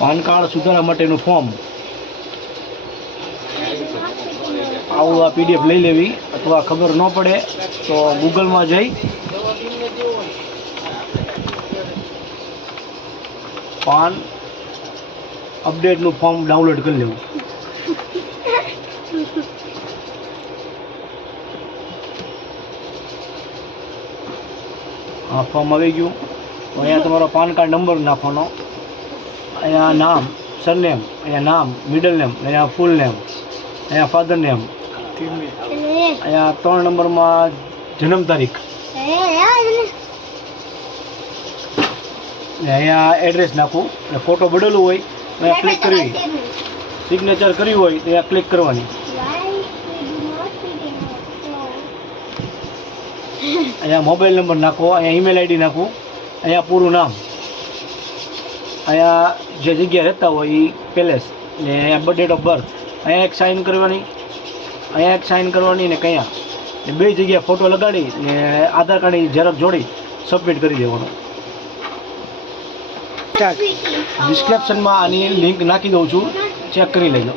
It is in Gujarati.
પાન કાર્ડ સુધારા માટેનું ફોર્મ આવું આ PDF લઈ લેવી, અથવા ખબર ન પડે તો ગૂગલમાં જઈ પાન અપડેટનું ફોર્મ ડાઉનલોડ કરી લેવું. આ ફોર્મ આવી ગયું. અહીંયા તમારો પાન કાર્ડ નંબર નાખવાનો, અહીંયા નામ, સરનેમ, અહીંયા નામ, મિડલ નેમ, અહીંયા ફૂલ નેમ, અહીંયા ફાધર નેમ, અહીંયા 3 નંબરમાં જન્મ તારીખ, અહીંયા એડ્રેસ નાખવું. ફોટો બદલવું હોય અહીંયા ક્લિક કરવી, સિગ્નેચર કરવી હોય તો અહીંયા ક્લિક કરવાની. અહીંયા મોબાઈલ નંબર નાખવો, અહીંયા ઈમેલ ID નાખવું, અહીંયા પૂરું નામ, અહીંયા જે જગ્યાએ રહેતા હોય એ પેલેસ, ને અહીંયા ડેટ ઓફ બર્થ, અહીંયા એક સાઇન કરવાની, અહીંયા એક સાઇન કરવાની, ને કયા બે જગ્યાએ ફોટો લગાડી ને આધાર કાર્ડની ઝેરોક્ષ જોડી સબમિટ કરી દેવાનું. ડિસ્ક્રિપ્શનમાં આની લિંક નાખી દઉં છું, ચેક કરી લેજો.